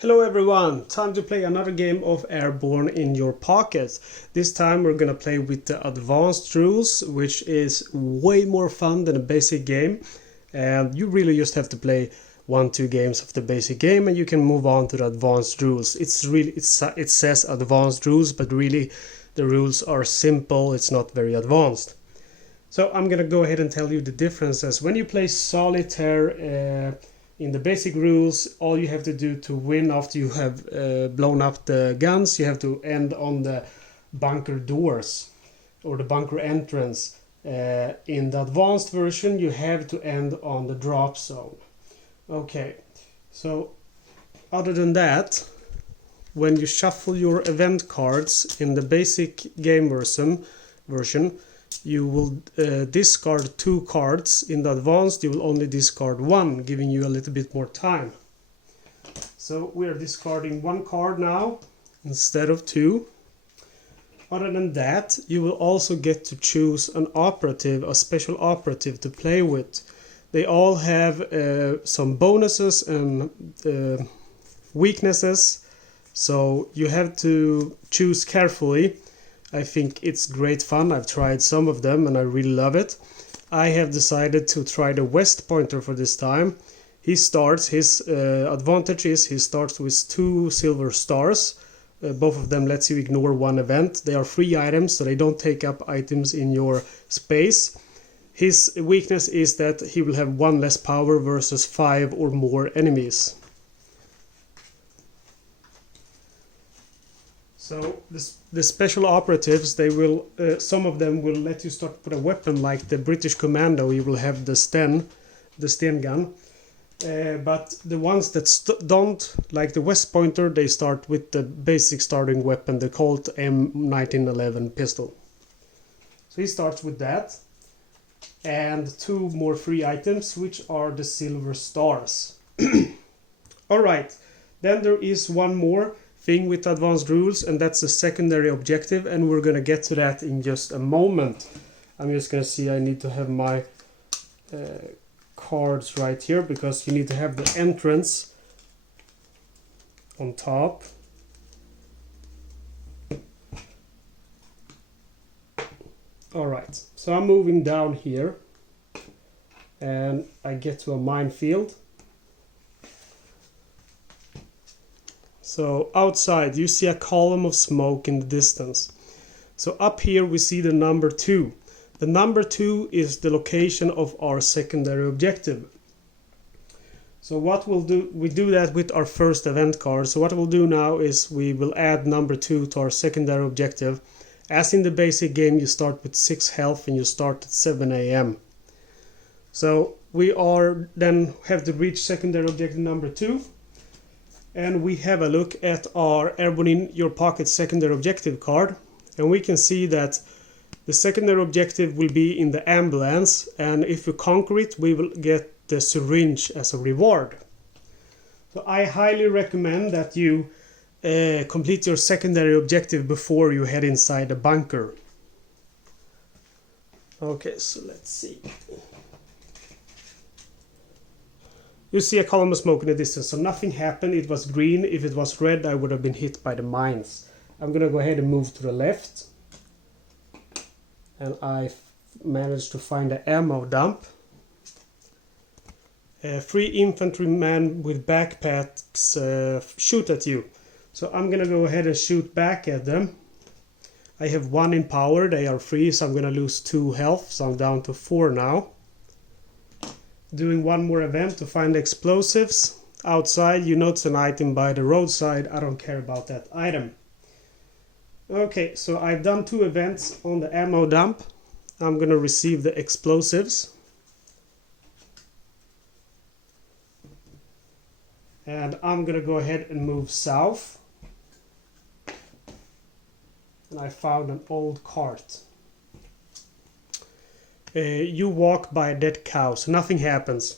Hello everyone, time to play another game of Airborne in Your Pocket. This time we're gonna play with the advanced rules, which is way more fun than a basic game. And you really just have to play 1-2 games of the basic game and you can move on to the advanced rules. It says advanced rules, but really the rules are simple, it's not very advanced. So I'm gonna go ahead and tell you the differences. When you play Solitaire, in the basic rules, all you have to do to win after you have blown up the guns, you have to end on the bunker doors or the bunker entrance. In the advanced version, you have to end on the drop zone. Okay, so other than that, when you shuffle your event cards in the basic game version, you will discard 2 cards. In the advanced you will only discard 1, giving you a little bit more time. So we are discarding 1 card now instead of 2. Other than that, you will also get to choose an operative, a special operative to play with. They all have some bonuses and weaknesses, so you have to choose carefully. I think it's great fun. I've tried some of them and I really love it. I have decided to try the West Pointer for this time. His advantage is he starts with 2 silver stars. Both of them lets you ignore 1 event. They are free items, so they don't take up items in your space. His weakness is that he will have 1 less power versus 5 or more enemies. So the special operatives, they will some of them will let you start with a weapon like the British Commando. You will have the Sten gun. But the ones that don't, like the West Pointer, they start with the basic starting weapon, the Colt M1911 pistol. So he starts with that. And 2 more free items, which are the silver stars. Alright, then there is one more thing with advanced rules, and that's a secondary objective, and we're gonna get to that in just a moment. I'm just gonna see, I need to have my cards right here, because you need to have the entrance on top. Alright, so I'm moving down here and I get to a minefield. So outside you see a column of smoke in the distance. So up here we see the number 2. The number 2 is the location of our secondary objective. So what we'll do, we do that with our first event card. So what we'll do now is we will add number 2 to our secondary objective. As in the basic game, you start with 6 health and you start at 7 AM. So we then have to reach secondary objective number 2. And we have a look at our Airborne In Your Pocket secondary objective card. And we can see that the secondary objective will be in the ambulance. And if we conquer it, we will get the syringe as a reward. So I highly recommend that you complete your secondary objective before you head inside the bunker. Okay, so let's see. You see a column of smoke in the distance, so nothing happened. It was green. If it was red, I would have been hit by the mines. I'm gonna go ahead and move to the left. And I managed to find the ammo dump. 3 infantrymen with backpacks shoot at you. So I'm gonna go ahead and shoot back at them. I have 1 in power, they are free, so I'm gonna lose 2 health, so I'm down to 4 now. Doing 1 more event to find explosives. Outside you notice an item by the roadside, I don't care about that item. Okay, so I've done 2 events on the ammo dump. I'm gonna receive the explosives. And I'm gonna go ahead and move south. And I found an old cart. You walk by a dead cow, so nothing happens.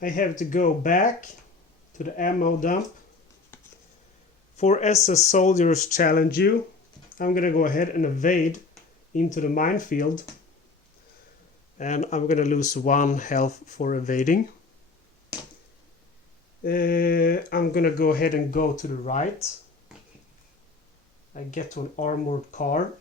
I have to go back to the ammo dump. For SS soldiers challenge you, I'm gonna go ahead and evade into the minefield. And I'm gonna lose 1 health for evading. I'm gonna go ahead and go to the right. I get to an armored car.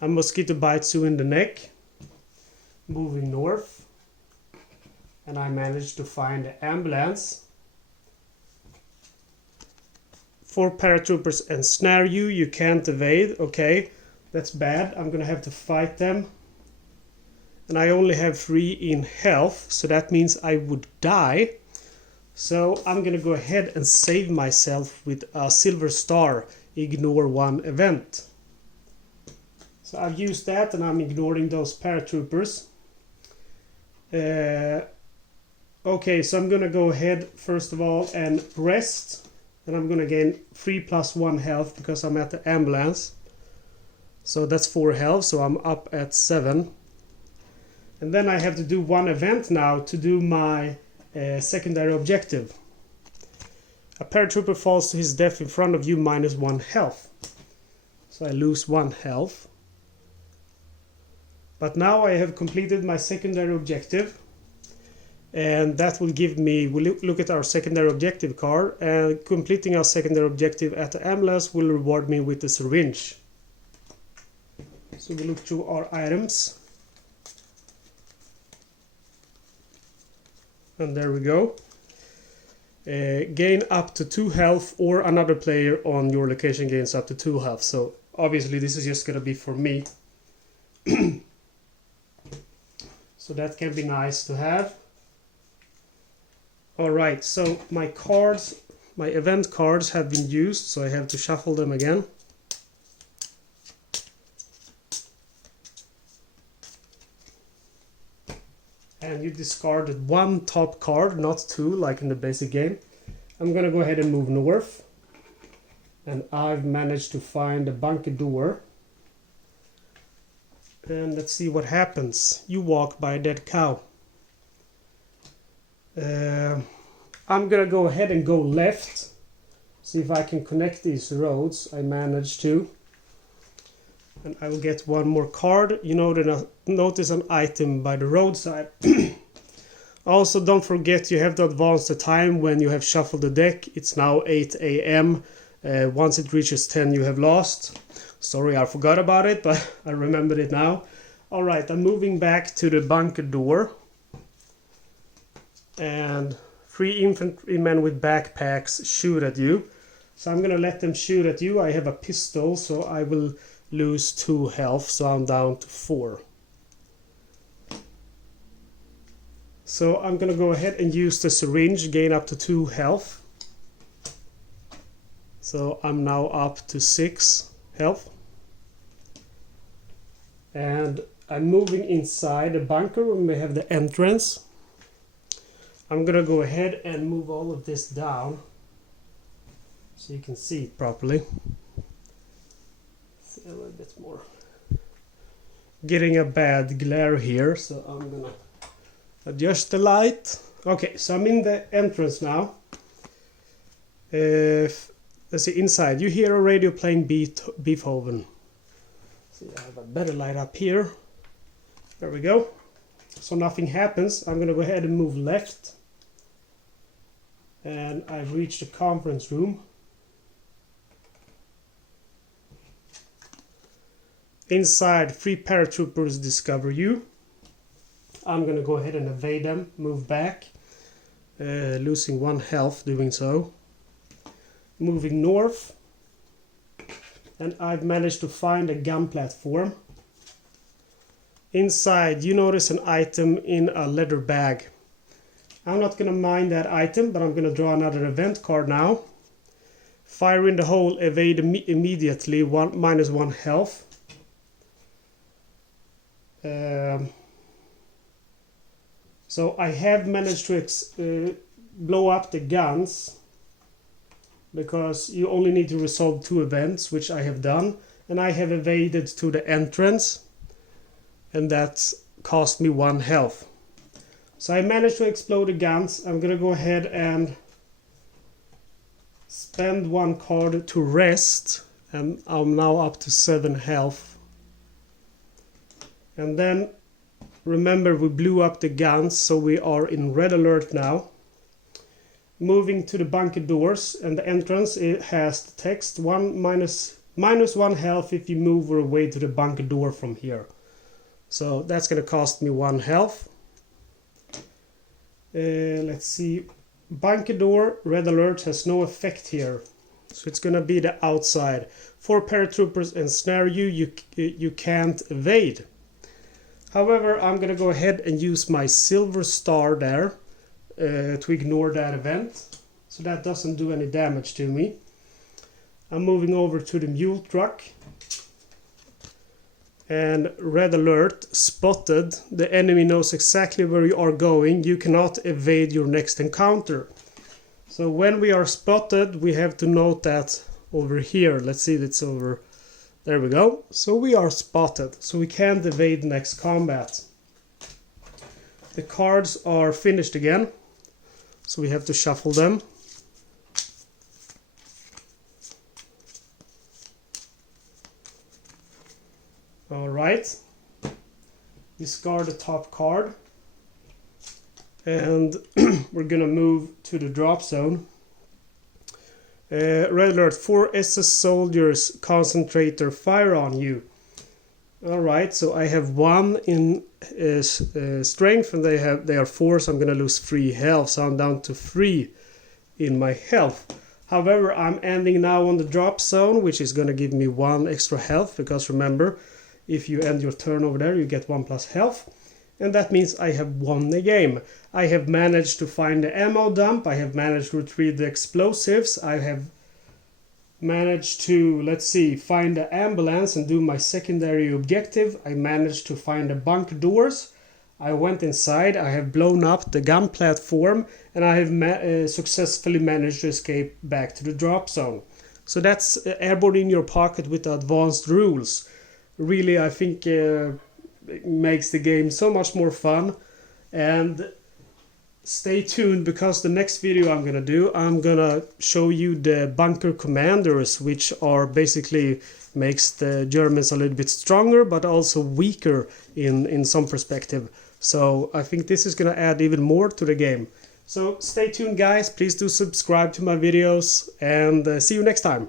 A mosquito bites you in the neck. Moving north. And I managed to find the ambulance. 4 paratroopers ensnare you. You can't evade. Okay, that's bad. I'm gonna have to fight them. And I only have 3 in health, so that means I would die. So I'm gonna go ahead and save myself with a silver star. Ignore 1 event. So I've used that and I'm ignoring those paratroopers. Okay, so I'm gonna go ahead first of all and rest. And I'm gonna gain 3 + 1 health because I'm at the ambulance. So that's 4 health, so I'm up at 7. And then I have to do 1 event now to do my secondary objective. A paratrooper falls to his death in front of you, -1 health. So I lose 1 health. But now I have completed my secondary objective. And that will give me, we'll look at our secondary objective card. And completing our secondary objective at the ambulance will reward me with the syringe. So we look through our items. And there we go. Gain up to 2 health, or another player on your location gains up to 2 health. So obviously this is just going to be for me. So that can be nice to have. Alright, so my cards, my event cards have been used, so I have to shuffle them again. And you discarded 1 top card, not 2 like in the basic game. I'm gonna go ahead and move north. And I've managed to find a bunker door. And let's see what happens. You walk by a dead cow. I'm gonna go ahead and go left. See if I can connect these roads. I managed to. And I will get 1 more card. You know, notice an item by the roadside. Also, don't forget you have to advance the time when you have shuffled the deck. It's now 8 AM. Once it reaches 10, you have lost. Sorry, I forgot about it, but I remembered it now. Alright, I'm moving back to the bunker door. And 3 infantrymen with backpacks shoot at you. So I'm gonna let them shoot at you. I have a pistol, so I will lose 2 health, so I'm down to 4. So I'm gonna go ahead and use the syringe, gain up to 2 health. So I'm now up to 6 health. And I'm moving inside the bunker when we have the entrance. I'm gonna go ahead and move all of this down so you can see it properly. See a little bit more. Getting a bad glare here, so I'm gonna adjust the light. Okay, so I'm in the entrance now. Let's see, inside. You hear a radio playing Beethoven. See, I have a better light up here. There we go. So nothing happens. I'm gonna go ahead and move left. And I've reached the conference room. Inside, 3 paratroopers discover you. I'm gonna go ahead and evade them, move back, losing 1 health doing so. Moving north, and I've managed to find a gun platform. Inside, you notice an item in a leather bag. I'm not gonna mine that item, but I'm gonna draw another event card now. Fire in the hole, evade immediately, -1 health. So I have managed to blow up the guns, because you only need to resolve 2 events, which I have done, and I have evaded to the entrance, and that's cost me 1 health. So I managed to explode the guns. I'm gonna go ahead and spend 1 card to rest, and I'm now up to 7 health. And then remember, we blew up the guns, so we are in red alert now. moving to the bunker doors, and the entrance, it has the text minus 1 health if you move or away to the bunker door from here. So that's gonna cost me 1 health. Let's see, bunker door, red alert has no effect here. So it's gonna be the outside. 4 paratroopers ensnare you, you can't evade. However, I'm gonna go ahead and use my silver star there to ignore that event. So that doesn't do any damage to me. I'm moving over to the mule truck. And red alert, spotted. The enemy knows exactly where you are going. You cannot evade your next encounter. So when we are spotted, we have to note that over here. Let's see if it's over. There we go. So we are spotted. So we can't evade next combat. The cards are finished again. So we have to shuffle them. Alright, discard the top card, and we're gonna move to the drop zone. Red alert, 4 SS soldiers concentrate their fire on you. Alright, so I have 1 in strength, and they are 4, so I'm gonna lose 3 health, so I'm down to 3 in my health. However, I'm ending now on the drop zone, which is gonna give me 1 extra health, because remember, if you end your turn over there, you get 1 plus health. And that means I have won the game. I have managed to find the ammo dump. I have managed to retrieve the explosives. I have managed to, let's see, find the ambulance and do my secondary objective. I managed to find the bunker doors. I went inside. I have blown up the gun platform. And I have successfully managed to escape back to the drop zone. So that's Airborne in Your Pocket with the advanced rules. Really, I think it makes the game so much more fun. And stay tuned, because the next video I'm gonna do, I'm gonna show you the bunker commanders, which are basically makes the Germans a little bit stronger, but also weaker in some perspective. So I think this is gonna add even more to the game. So stay tuned, guys. Please do subscribe to my videos, and see you next time.